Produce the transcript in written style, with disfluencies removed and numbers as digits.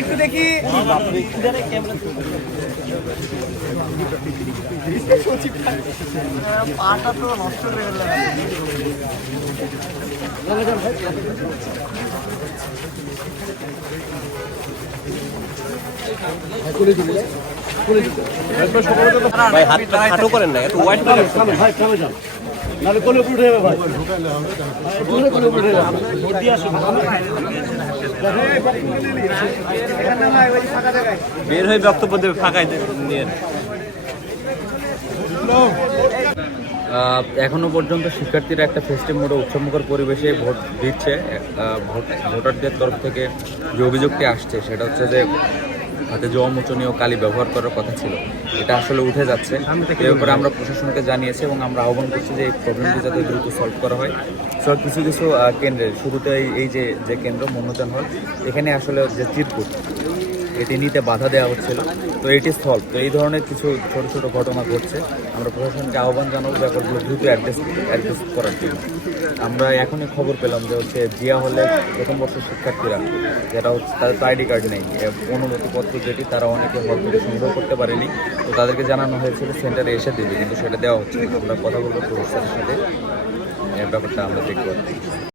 একটু দেখি পাটা তো নষ্ট হয়ে গেল। ভাই হাতটা খাটো করেন না, একটু ওয়াইড করেন ভাই, চলে যান নালে কোলে উঠে যাবে ভাই, কোলে উঠে যাবে বডি আসে বের হয়ে বক্তব্য দেবে ফাঁকায় নিয়ে। এখনো পর্যন্ত শিক্ষার্থীরা একটা ফেস্টিভ মোডে উৎসবমুখর পরিবেশে ভোট দিচ্ছে। ভোটারদের তরফ থেকে যে অভিযোগটি আসছে সেটা হচ্ছে যে হাতে যে অমোচনীয় কালি ব্যবহার করার কথা ছিল এটা আসলে উঠে যাচ্ছে। এর উপরে আমরা প্রশাসনকে জানিয়েছি এবং আমরা আহ্বান করছি যে এই প্রবলেমটি যাতে দ্রুত সলভ করা হয়। কিছু কিছু কেন্দ্রে শুরুতে এই যে কেন্দ্র মনোনয়ন হল, এখানে আসলে যে চিরকুট এটি নিতে বাধা দেওয়া হচ্ছিল, তো এটি সলভ। তো এই ধরনের কিছু ছোট ছোট ঘটনা ঘটছে। আমরা প্রশাসনকে আহ্বান জানাবো ব্যাপারগুলো দ্রুত অ্যাড্রেস করার জন্য। আমরা এখনই খবর পেলাম যে হচ্ছে জিয়া হলে প্রথম বর্ষের শিক্ষার্থীরা যারা হচ্ছে তাদের আইডি কার্ড নেই, অনুমতিপত্র যেটি তারা অনেকে হল থেকে সংগ্রহ করতে পারেনি, তো তাদেরকে জানানো হয়েছিল সেন্টারে এসে দেবে, কিন্তু সেটা দেওয়া হচ্ছে। আমরা কথা বলবো প্রফেসরের সাথে, ব্যাপারটা আমরা দেখতে পাচ্ছি।